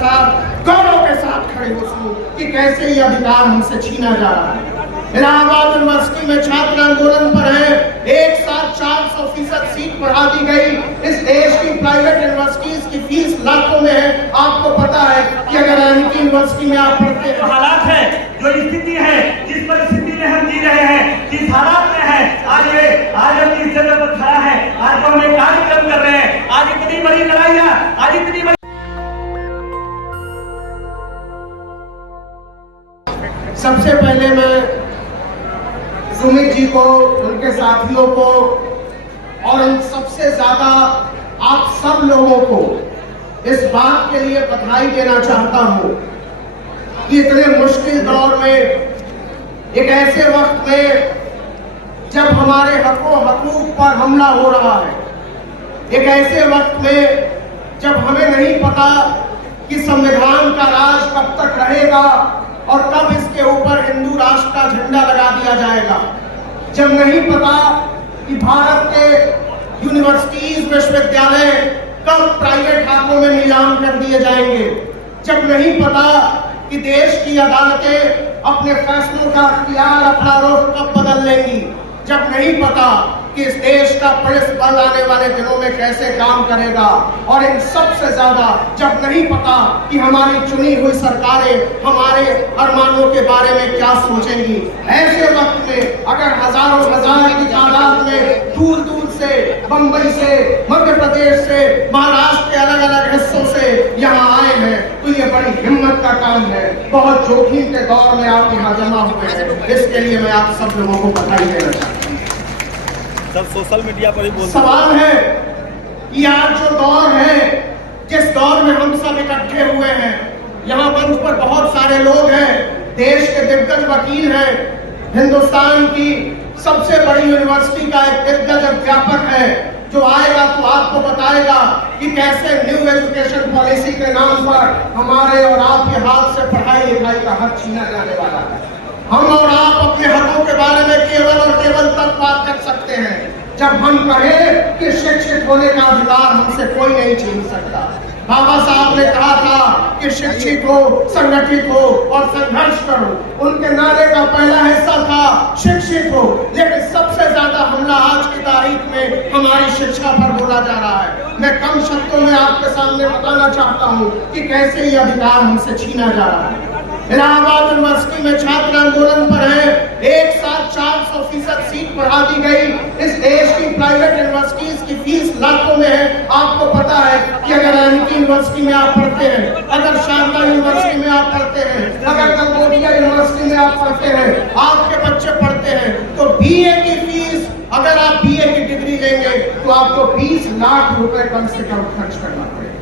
साथ गौरव के साथ खड़े हो सकूं कि कैसे ये अधिकार हमसे छीना जा रहा है। इलाहाबाद यूनिवर्सिटी में छात्र आंदोलन पर है, एक साथ 400% सीट बढ़ा दी गई। इस देश की प्राइवेट यूनिवर्सिटीज की फीस लाखों में है। आपको पता है कि अगर एमपी यूनिवर्सिटी में आप पढ़ते हैं, जो हालात है, जो स्थिति है, जिस परिस्थिति में हम जी रहे हैं, जिस हालात में है, आज हम जिस जगह पर खड़ा है, आज हम एक कार्यक्रम कर रहे हैं, आज इतनी बड़ी लड़ाइयां, आज इतनी बड़ी। सबसे पहले मैं सुमित जी को, उनके साथियों को और इन सबसे ज्यादा आप सब लोगों को इस बात के लिए बधाई देना चाहता हूं कि इतने मुश्किल दौर में, एक ऐसे वक्त में जब हमारे हकूक पर हमला हो रहा है, एक ऐसे वक्त में जब हमें नहीं पता कि संविधान का राज कब तक रहेगा और कब इसके ऊपर हिंदू राष्ट्र का झंडा लगा दिया जाएगा, जब नहीं पता कि भारत के यूनिवर्सिटीज, विश्वविद्यालय कब प्राइवेट हाथों में नीलाम कर दिए जाएंगे, जब नहीं पता कि देश की अदालतें अपने फैसलों का अख्तियार, अपना रुख कब बदल लेंगी, जब नहीं पता कि इस देश का पुलिस बल आने वाले दिनों में कैसे काम करेगा, और इन सबसे ज्यादा जब नहीं पता कि हमारी चुनी हुई सरकारें हमारे अरमानों के बारे में क्या सोचेंगी, ऐसे वक्त में अगर हजारों हजार की तादाद में दूर दूर से, बंबई से, मध्य प्रदेश से, महाराष्ट्र के अलग अलग हिस्सों से यहाँ आए हैं, तो ये बड़ी हिम्मत का काम है। बहुत जोखिम के दौर में आप यहाँ जमा हुए हैं, इसके लिए मैं आप सब लोगों को बधाई देना चाहता हूँ। सब सोशल मीडिया पर ही बोल। सवाल है कि आज जो दौर है, जिस दौर में हम सब इकट्ठे हुए हैं, यहाँ मंच पर बहुत सारे लोग हैं, देश के दिग्गज वकील हैं, हिंदुस्तान की सबसे बड़ी यूनिवर्सिटी का एक दिग्गज अध्यापक है, जो आएगा तो आपको बताएगा कि कैसे न्यू एजुकेशन पॉलिसी के नाम पर हमारे और आपके हाथ से पढ़ाई लिखाई का हक छीना जाने वाला है। हम और आप अपने हकों के बारे में केवल और केवल तब बात कर सकते हैं जब हम कहें कि शिक्षित होने का अधिकार हमसे कोई नहीं छीन सकता। बाबा साहब ने कहा था कि शिक्षित हो, संगठित हो और संघर्ष करो। उनके नारे का पहला हिस्सा था शिक्षित हो, लेकिन सबसे ज्यादा हमला आज की तारीख में हमारी शिक्षा पर बोला जा रहा है। मैं कम शब्दों में आपके सामने बताना चाहता हूँ कि कैसे ये अधिकार हमसे छीना जा रहा है। इलाहाबाद यूनिवर्सिटी में छात्र आंदोलन पर है, एक साथ 400% सीट बढ़ा दी गई। इस देश की प्राइवेट यूनिवर्सिटीज की फीस लाखों में है। आपको पता है कि अगर एमपी यूनिवर्सिटी में आप पढ़ते हैं, अगर शारदा यूनिवर्सिटी में आप पढ़ते हैं, अगर कंबोडिया यूनिवर्सिटी में आप पढ़ते हैं, आपके बच्चे पढ़ते हैं, तो बीए की फीस, अगर आप बीए की डिग्री लेंगे तो आपको 20 लाख रुपए कम से कम खर्च करना पड़ेगा,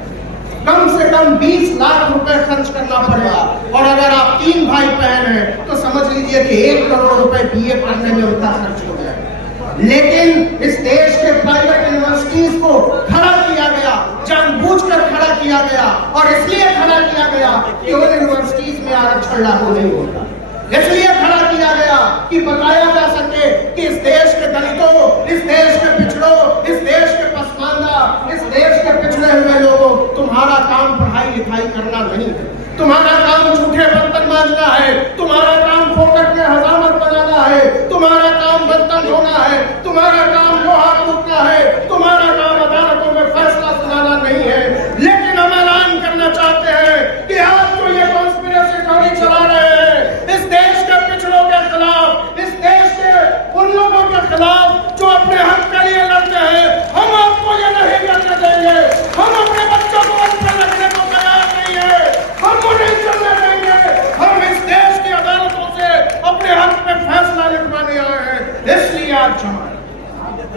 कम से कम 20 लाख रुपए खर्च करना पड़ेगा। और अगर आप 3 भाई बहन हैं तो समझ लीजिए कि 1 करोड़ रुपए बीए पढ़ने में उनका खर्च हो जाएगा। लेकिन इस देश के प्राइवेट यूनिवर्सिटीज को खड़ा किया गया, जानबूझकर खड़ा किया गया, और इसलिए खड़ा किया गया कि उन यूनिवर्सिटीज में आरक्षण लागू नहीं होता। इसलिए खड़ा किया गया कि बताया जा सके कि इस देश के दलितों, इस देश के पिछड़ों, इस देश के पसमानदा, इस देश के पिछड़े हुए लोगों, तुम्हारा काम पढ़ाई लिखाई करना नहीं है, तुम्हारा काम झूठे बर्तन मांजना है, तुम्हारा काम फोकट में हजामत बनाना है, तुम्हारा काम बर्तन धोना है, तुम्हारा काम लोहा कूटना है, तुम्हारा काम अदालतों में फैसला सुनाना नहीं है। लेकिन हम ऐलान करना चाहते हैं कि आप जो ये कॉन्स्पिरेसी थ्योरी चला रहे हैं, इस देश के पिछड़ों के खिलाफ, इस देश के उन लोगों के खिलाफ जो अपने हक के लिए लड़ते हैं, हम आपको ये नहीं करने देंगे। हम अपने बच्चों को वंचित रखने को तैयार नहीं है, हम नहीं चलने देंगे। हम इस देश की अदालतों से अपने हक पे फैसला लिखवाने आए हैं। इसलिए आज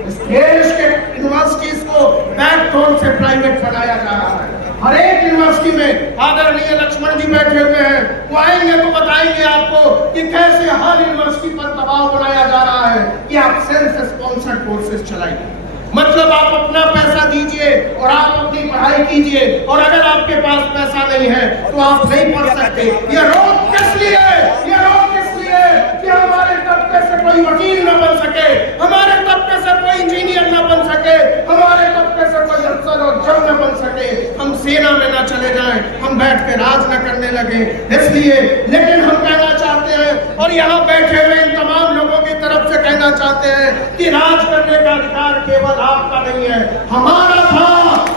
इस देश के यूनिवर्सिटीज को बैकबोन से प्राइवेट बनाया जा रहा है। हर एक यूनिवर्सिटी में आदरणीय लक्ष्मण जी बैठे हुए हैं, वो आएंगे तो बताएंगे आपको कि कैसे हर यूनिवर्सिटी पर दबाव बनाया जा रहा है कि आप सेल्फ स्पॉन्सर्ड कोर्सेज चलाइए। मतलब आप अपना पैसा दीजिए और आप अपनी पढ़ाई कीजिए, और अगर आपके पास पैसा नहीं है तो आप नहीं पढ़ सकते। ये रोक किस लिए? ये रोक इसलिए कि हमारे तबके से कोई वकील न बन सके, हमारे तबके से कोई इंजीनियर न बन सके, हमारे तबके से कोई अफसर और जज न बन सके। हम सेना में ना चले जाएं, हम बैठ के राज न करने लगे। इसलिए लेकिन हम कहना चाहते हैं और यहाँ बैठे हुए इन तमाम लोगों की तरफ से कहना चाहते हैं कि राज करने का अधिकार केवल आपका नहीं है, हमारा था।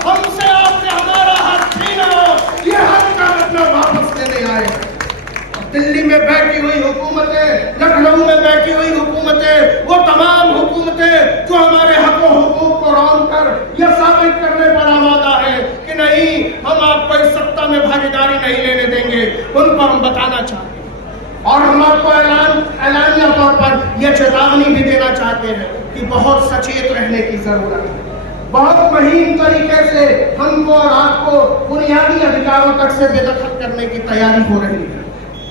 हमसे आपने हमारा हक छीना, ये हक का मतलब वापस लेने आए। दिल्ली में बैठी हुई हुकूमतें, लखनऊ में बैठी हुई हुकूमतें, वो तमाम हुकूमतें जो हमारे हक और हुकूक को रौंद कर यह साबित करने पर आमादा है कि नहीं, हम आपको इस सत्ता में भागीदारी नहीं लेने देंगे, उन पर हम बताना चाहते हैं। और हम आपको ऐलानिया तौर पर यह चेतावनी भी देना चाहते हैं कि बहुत सचेत रहने की जरूरत है। बहुत महीन तरीके से हमको और आपको बुनियादी अधिकारों तक से बेदखल करने की तैयारी हो रही है।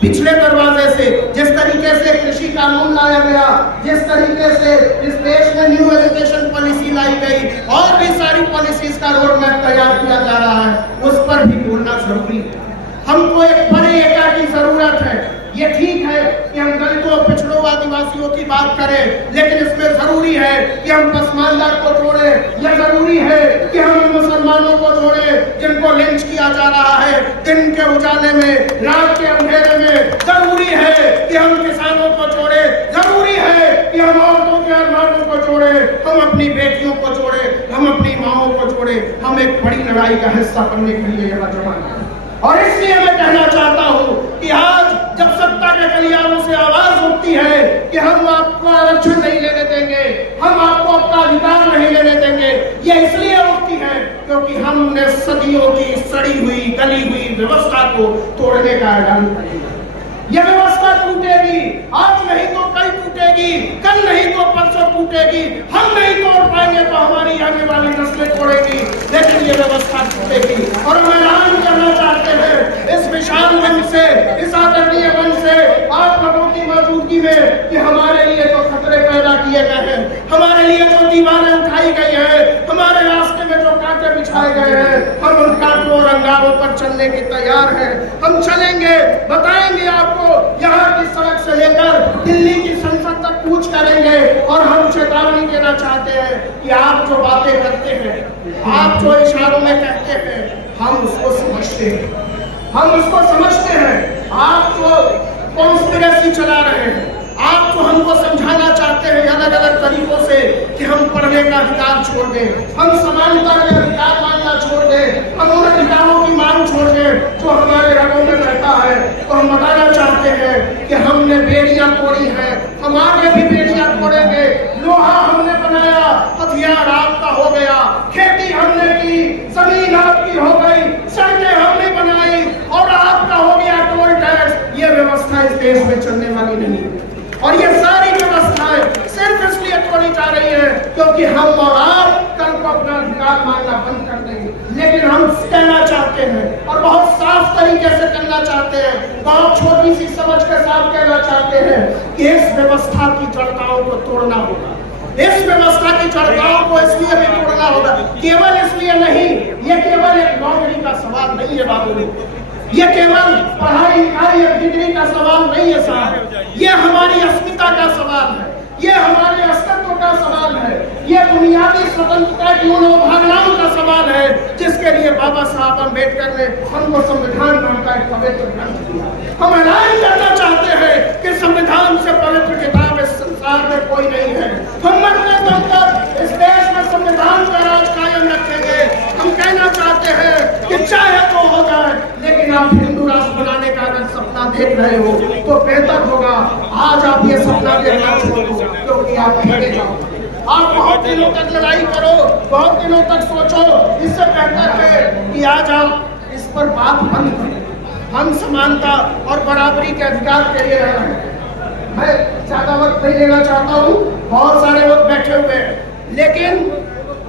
पिछले दरवाजे से जिस तरीके से कृषि कानून लाया गया, जिस तरीके से इस देश में न्यू एजुकेशन पॉलिसी लाई गई और भी सारी पॉलिसीज का रोड मैप तैयार किया जा रहा है, उस पर भी बोलना जरूरी है। हमको एक बड़े एका की जरूरत है। ये ठीक है कि हम दलितों, पिछड़ों, आदिवासियों की बात करें, लेकिन इसमें जरूरी है कि हम पसमानदा को जोड़ें। यह जरूरी है कि हम मुसलमानों को जोड़ें जिनको लिंच किया जा रहा है दिन के उजाले में, रात के अंधेरे में। जरूरी है कि हम किसानों को जोड़ें, जरूरी है कि हम औरतों के अरमानों को जोड़ें, हम अपनी बेटियों को जोड़ें, हम अपनी माओं को जोड़ें। हम एक बड़ी लड़ाई का हिस्सा बनने के लिए यहाँ जमा है। और इसलिए मैं कहना चाहता हूं कि आज जब सत्ता के गलियारों से आवाज उठती है कि हम आपको आरक्षण नहीं लेने देंगे, हम आपको अपना अधिकार नहीं लेने देंगे, ये इसलिए उठती है क्योंकि हमने सदियों की सड़ी हुई, गली हुई व्यवस्था को तोड़ने का ऐलान कर दिया। यह व्यवस्था टूटेगी, आज नहीं तो कल टूटेगी, कल नहीं तो परसों टूटेगी। हम नहीं तोड़ पाएंगे तो हमारी आने वाली नस्लें तोड़ेगी, लेकिन ये व्यवस्था टूटेगी। और हम ऐलान करना चाहते हैं इस विशाल मंच से, इस आदरणीय मंच से, आप लोगों की मौजूदगी में कि हमारे लिए जो खतरे पैदा किए गए हैं, हमारे लिए जो दीवारें उठाई गई है, हमारे रास्ते में जो कांटे बिछाए गए हैं, हम उन कांटों और अंगारों पर चलने की तैयार हैं। हम चलेंगे, बताएंगे आपको, यहाँ की सड़क से लेकर दिल्ली की संसद तक कूच करेंगे। और हम चेतावनी देना चाहते हैं कि आप जो बातें करते हैं, आप जो इशारों में कहते हैं, हम उसको समझते हैं, हम उसको समझते हैं। आप जो कॉन्स्पिरेसी चला रहे हैं, आप जो हमको समझाना चाहते हैं अलग अलग तरीकों से कि हम पढ़ने का अधिकार छोड़ दें, हम समानता के अधिकार मानना छोड़ दें, हम उन अधिकारों की मांग छोड़ दें जो हमारे रगों में रहता है, तो हम बताना चाहते हैं कि हमने बेड़ियां तोड़ी हैं, हम आगे भी बेड़ियां तोड़ेंगे। लोहा हमने बनाया, हथियार आपका हो गया, खेती हमने की, जमीन आपकी हो गई, सड़कें हमने बनाई और आपका हो गया टोल टैक्स। ये व्यवस्था इस देश में चलने वाली नहीं है। और ये सारी व्यवस्थाएं सिर्फ इसलिए तोड़ी जा रही है क्योंकि हम और आप कल को अपना अधिकार मानना बंद कर देंगे। लेकिन हम कहना चाहते हैं और बहुत साफ तरीके से कहना चाहते हैं, बहुत छोटी सी समझ के साथ कहना चाहते हैं कि इस व्यवस्था की जड़ताओं को तोड़ना होगा। इस व्यवस्था की जड़ताओं को इसलिए भी तोड़ना होगा, केवल इसलिए नहीं, ये केवल एक नौकरी का सवाल नहीं है बाबू, ये केवल पढ़ाई लिखाई या डिग्री का सवाल नहीं है साहब, ये हमारी अस्मिता का सवाल है, ये हमारे अस्तित्व का सवाल है, ये बुनियादी स्वतंत्रता की मनोभावनाओं का सवाल है जिसके लिए बाबा साहब अम्बेडकर ने हमको संविधान नाम का एक पवित्र ग्रंथ दिया। हम ऐलान करना चाहते हैं कि संविधान से पवित्र किताब इस संसार में कोई नहीं है। हम मरने दम तक इस देश में संविधान का राज कायम रखेंगे। हम कहना चाहते हैं कि चाहे तो हो जाए, लेकिन आप हिंदू राष्ट्र बनाने का अगर सपना देख रहे हो तो बेहतर होगा आज आप ये सपना देखना छोड़ दो, क्योंकि आप ठहरे जाओ। आप बहुत दिनों तक लड़ाई करो, बहुत दिनों तक सोचो, इससे बेहतर है कि आज आप इस पर बात बंद करें। हम समानता और बराबरी के अधिकार के लिए रह रहे हैं। मैं ज्यादा वक्त नहीं लेना चाहता हूँ, बहुत सारे लोग बैठे हुए हैं, लेकिन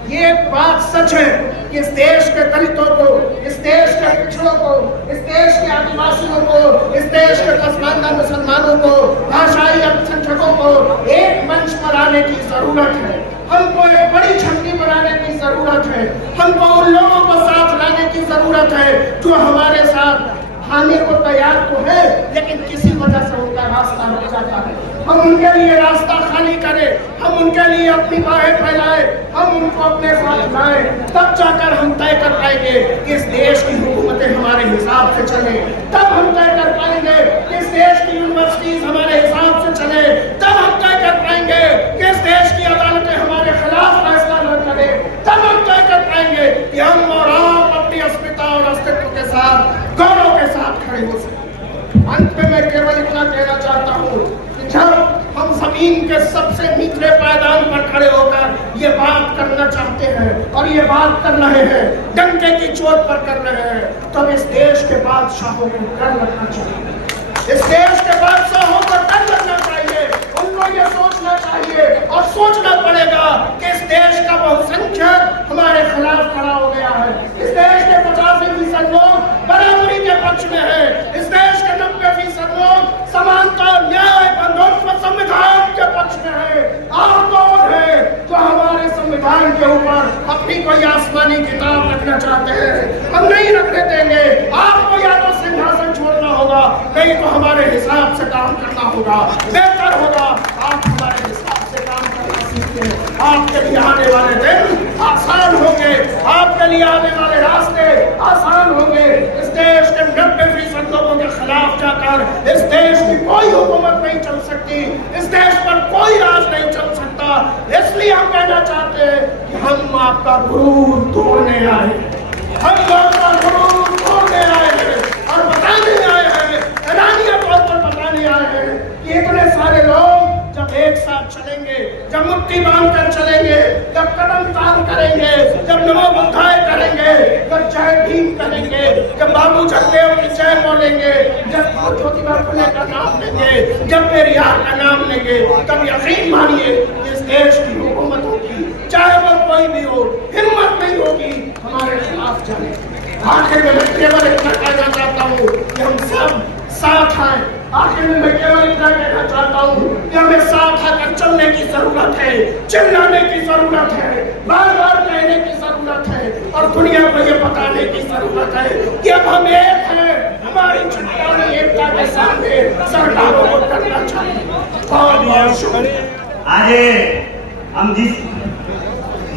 ये बात सच है कि इस देश के दलितों को, इस देश के पिछड़ों को, इस देश के आदिवासियों को, इस देश के पसमानदा मुसलमानों को, भाषाई अल्पसंख्यकों को एक मंच पर आने की जरूरत है। हमको एक बड़ी छवि बनाने की जरूरत है। हमको उन लोगों को साथ लाने की जरूरत है जो हमारे साथ खाने को तैयार तो है, लेकिन किसी वजह से उनका रास्ता रुक जाता है। हम उनके लिए रास्ता खाली करें, हम उनके लिए अपनी बाहें फैलाएं, हम उनको अपने साथ लाएं, तब जाकर हम तय कर पाएंगे कि इस देश की हुकूमतें हमारे हिसाब से चले। तब हम तय कर पाएंगे कि इस देश की यूनिवर्सिटीज हमारे हिसाब से चले। तब हम तय कर पाएंगे कि इस देश की अदालतें हमारे खिलाफ फैसला न करें। तब हम तय कर पाएंगे कि हम और आप अपनी अस्मिता और अस्तित्व के साथ, गौरव के साथ खड़े हो सकें। अंत में मैं केवल इतना कहना चाहता हूँ कि जब हम जमीन के सबसे निचले पायदान पर खड़े होकर ये बात करना चाहते हैं और ये बात कर रहे हैं, डंके की चोट पर कर रहे हैं, तब इस देश के बादशाहों को डर लगना चाहिए। इस देश के बादशाहों को डर लगना चाहिए। उनको ये सोचना चाहिए और सोचना पड़ेगा कि इस देश का बहुसंख्यक हमारे खिलाफ खड़ा हो गया है। इस देश के 85% लोग बराबरी के पक्ष में है। इस देश के 90% लोग समानता, न्याय, बंधुत्व, संविधान के पक्ष में है। आप कौन है जो हमारे संविधान के ऊपर अपनी कोई आसमानी किताब रखना चाहते हैं? हम नहीं रखने देंगे। आपको या तो सिंहासन छोड़ना होगा, नहीं तो हमारे हिसाब से काम करना होगा। बेहतर होगा आप हमारे हिसाब से काम करना सीखें। आपके लिए आने वाले दिन आसान होंगे, आपके लिए आने वाले रास्ते आसान होंगे। इस देश के 90% लोगों के खिलाफ जाकर इस देश की कोई हुकूमत नहीं चल सकती, इस देश पर कोई राज नहीं चल सकता। इसलिए हम कहना चाहते हैं कि हम आपका गुरूर तोड़ने आए, हम आपका गुरूर तोड़ने आए हैं और बताने आए हैं, ऐलानिया तौर पर बताने आए हैं कि इतने सारे लोग जब एक साथ चलेंगे, जब मुट्ठी बांधकर चलेंगे, जब कदम तान करेंगे, जब नमो बुद्धाय करेंगे, जब जय भीम करेंगे, जब बाबू जगदेव की जय बोलेंगे, जब ज्योतिबा फुले का नाम लेंगे, जब पेरियार का नाम लेंगे, तब यकीन मानिए इस देश की हुकूमतों की, चाहे वो कोई भी हो, हिम्मत नहीं होगी हमारे खिलाफ चले। आखिर में मैं केवल इतना कहना चाहता हूँ कि हम सब साथ आए। आखिर में मैं केवल इतना कहना चाहता हूँ कि हमें साथ आकर चलने की जरूरत है, चिल्लाने की जरूरत है, बार बार कहने की जरूरत है और दुनिया को ये बताने की जरूरत है कि अब हम एक हैं। हमारी चट्टानी एकता के सामने सरकारों को करना चाहिए। बहुत बहुत शुक्रिया। आज हम जिस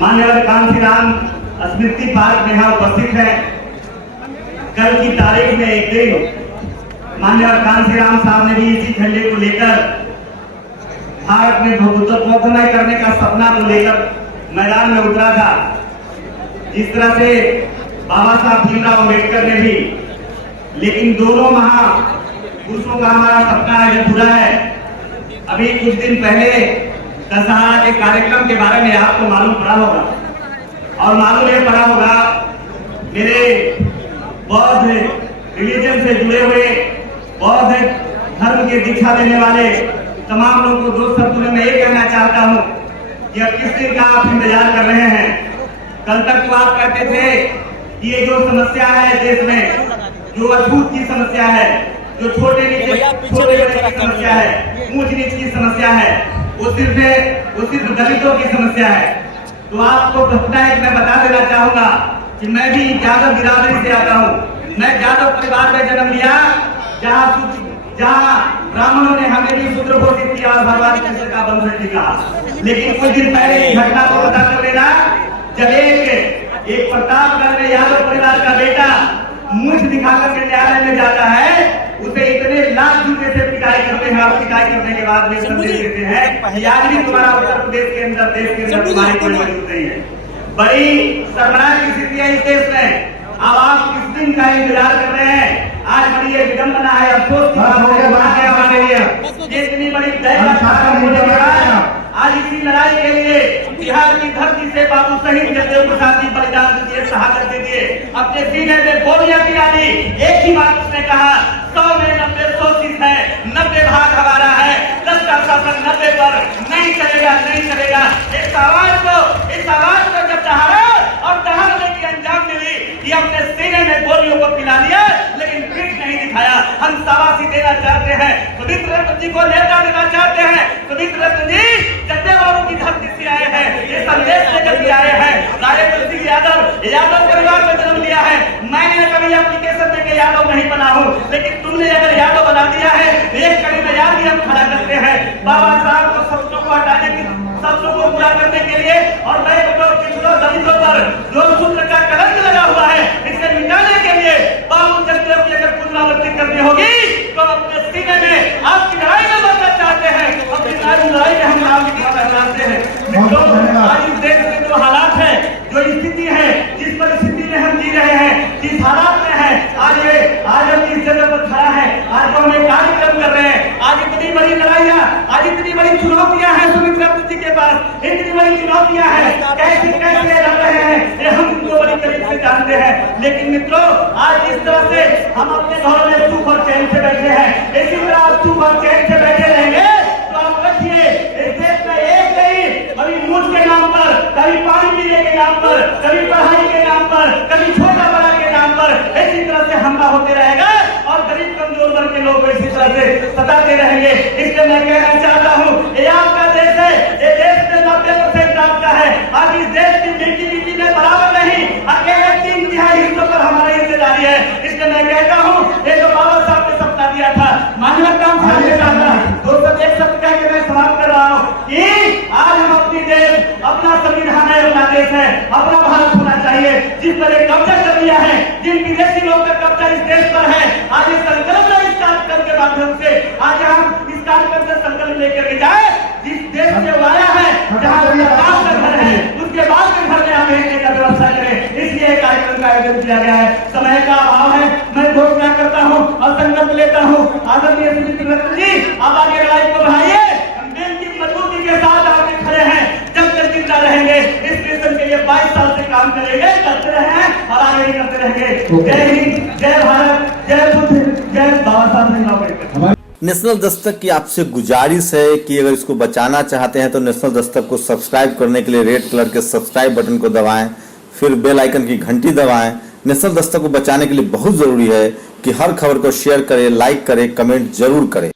माननीय कांशीराम स्मृति पार्क में यहाँ उपस्थित है, कल की तारीख में एक दिन माननीय कांशीराम साहब ने भी इसी झंडे को लेकर भारत में बहुत्वमय करने का सपना को लेकर मैदान में उतरा था। जिस तरह से बाबा साहब भीमराव अम्बेडकर ने भी, लेकिन दोनों महापुरुषों का हमारा सपना है जो पूरा है। अभी कुछ दिन पहले दशहरा के कार्यक्रम के बारे में आपको मालूम पड़ा होगा और मालूम ये पड़ा होगा मेरे बौद्ध रिलीजन से जुड़े हुए, बौद्ध धर्म के दीक्षा देने वाले तमाम लोगों को दो शब्दों में मैं ये कहना चाहता हूँ कि अब किस दिन का आप इंतजार कर रहे हैं। कल तक तो आप कहते थे कि ये जो समस्या है देश में, जो अछूत की समस्या है, जो छोटे नीचे की समस्या है, ऊंच नीच की समस्या है, वो सिर्फ दलितों की समस्या है। तो आपको मैं बता देना चाहूंगा कि मैं भी यादव बिरादरी से आता हूँ। मैं यादव परिवार में जन्म लिया, जहाँ ब्राह्मणों ने हमें भी शूद्र घोषित किया और भगवान कृष्ण का वंश कहा। लेकिन कुछ दिन पहले की घटना को पता कर लेना, जब एक प्रतापगढ़ में यादव परिवार का बेटा मूछ दिखाकर के न्यायालय में जाता है, उसे इतने लाख जूते से पिटाई करते हैं और पिटाई करने के बाद में संदेश देते हैं कि आज भी तुम्हारा उत्तर प्रदेश के अंदर, देश के अंदर तुम्हारी कोई मौजूद नहीं है। बड़ी शर्मनाक स्थिति है इस देश में। अब आप किस दिन का इंतजार कर रहे हैं? आज बड़ी ये विडंबना है, अफसोस की बात है हमारे लिए। इतनी बड़ी आज इसी लड़ाई के लिए बिहार की धरती से बाबू शहीद जगदेव प्रसाद जी बलिदान दिए, शहादत दे दिए, अपने सीने में गोलियां गिरा दी। एक ही बात उसने कहा, 100 में 90 100 है, 90 भाग हमारा है, 10 का शासन 90 पर नहीं चलेगा, नहीं चलेगा। इस आवाज को जब दहाड़ने की अंजाम मिली कि अपने सीने में गोलियों को पिला दिया, लेकिन पीठ नहीं दिखाया। हम शाबाशी देना चाहते हैं, सुमित्र रत्न जी को नेता देना चाहते हैं। सुमित्र रत्न जी जगदेव बाबू की धरती से आए हैं, ये संदेश लेकर के आए हैं। राजेंद्र सिंह यादव परिवार में जन्म लिया है। मैंने कभी एप्लीकेशन में यादव नहीं बना हूँ, लेकिन तुमने अगर यादव बना दिया है, एक कड़ी में याद भी हम खड़ा करते हैं बाबा साहब को शब्दों को हटाने की, शब्दों को पूरा करने के लिए, और नए बटों पिछड़ों दलितों पर जो सूत्र का कलंक लगा हुआ है, इसे मिटाने के लिए बाबू जगदेव की अगर पुनरावृत्ति करनी होगी तो अपने सीने में आपकी लड़ाई में बढ़ना चाहते हैं, अपनी लड़ाई में हम नाम लिखवाना चाहते हैं। मित्रों, आज इस देश में जो हालात है, जो स्थिति है, जिस परिस्थिति में हम जी रहे हैं, जिस हालात में है, आज हम जिस जगह पर खड़ा है, आज जो हमें कार्यक्रम कर रहे हैं, आज इतनी बड़ी लड़ाइयाँ, आज इतनी बड़ी चुनौतियाँ हैं सुमित्रा जी के पास, इतनी बड़ी चुनौतियाँ हैं, कैसे कैसे लड़ रहे हैं ये हम उनको बड़ी करीब से जानते हैं। लेकिन मित्रों, आज जिस तरह से हम अपने घरों में सुख और चैन से बैठे हैं, इसी तरह आप सुख और चैन से बैठे रहेंगे तो आप रखिए, इस देश में एक नहीं, कभी मूठ के नाम पर, कभी पानी पीने के नाम पर, कभी पढ़ाई के नाम पर, कभी छोटा बड़ा के नाम पर इसी तरह से हमला होते रहेगा और गरीब कमजोर वर्ग के लोग इसी तरह से सताते रहेंगे। इसलिए मैं कहना चाहता हूँ, ये आपका देश है, ये देश में 90% आपका है। आज इस देश की नीति में बराबर नहीं, अकेले 3/4 हिस्सों पर हमारी हिस्सेदारी है। इसलिए मैं कहता हूँ, ये जो बाबा साहब ने सपना दिया था, मानव काम से चाहता, दोस्तों एक शब्द कह के मैं समाप्त कर रहा हूँ कि आज हम अपनी देश, अपना संविधान है, अपना देश है, अपना भारत होना चाहिए, जिस पर एक कब्जा कर लिया है, जिन विदेशी लोग का कब्जा इस देश पर है। आज इस संकल्प में, इस कार्यक्रम के माध्यम से आज हम इस कार्यक्रम से संकल्प लेकर के जाए, जिस देश से वो आया है, जहाँ काम का घर है, उसके बाद के घर में हम रहने का व्यवस्था करें। इसलिए कार्यक्रम का आयोजन किया गया है। समय का अभाव है, मैं घोषणा करता हूँ और संकल्प लेता हूँ, आदरणीय जी आप आगे लड़ाई को बढ़ाइए, हम देश की मजबूती के साथ आगे खड़े हैं, जब तक जिंदा रहेंगे इस मिशन के लिए 22 साल से काम करेंगे, करते रहे और आगे भी करते रहेंगे। जय हिंद, जय भारत, जय बुद्ध, जय बाबा साहब अम्बेडकर। नेशनल दस्तक की आपसे गुजारिश है कि अगर इसको बचाना चाहते हैं तो नेशनल दस्तक को सब्सक्राइब करने के लिए रेड कलर के सब्सक्राइब बटन को दबाएं, फिर बेल आइकन की घंटी दबाएं। नेशनल दस्तक को बचाने के लिए बहुत जरूरी है कि हर खबर को शेयर करें, लाइक करें, कमेंट जरूर करें।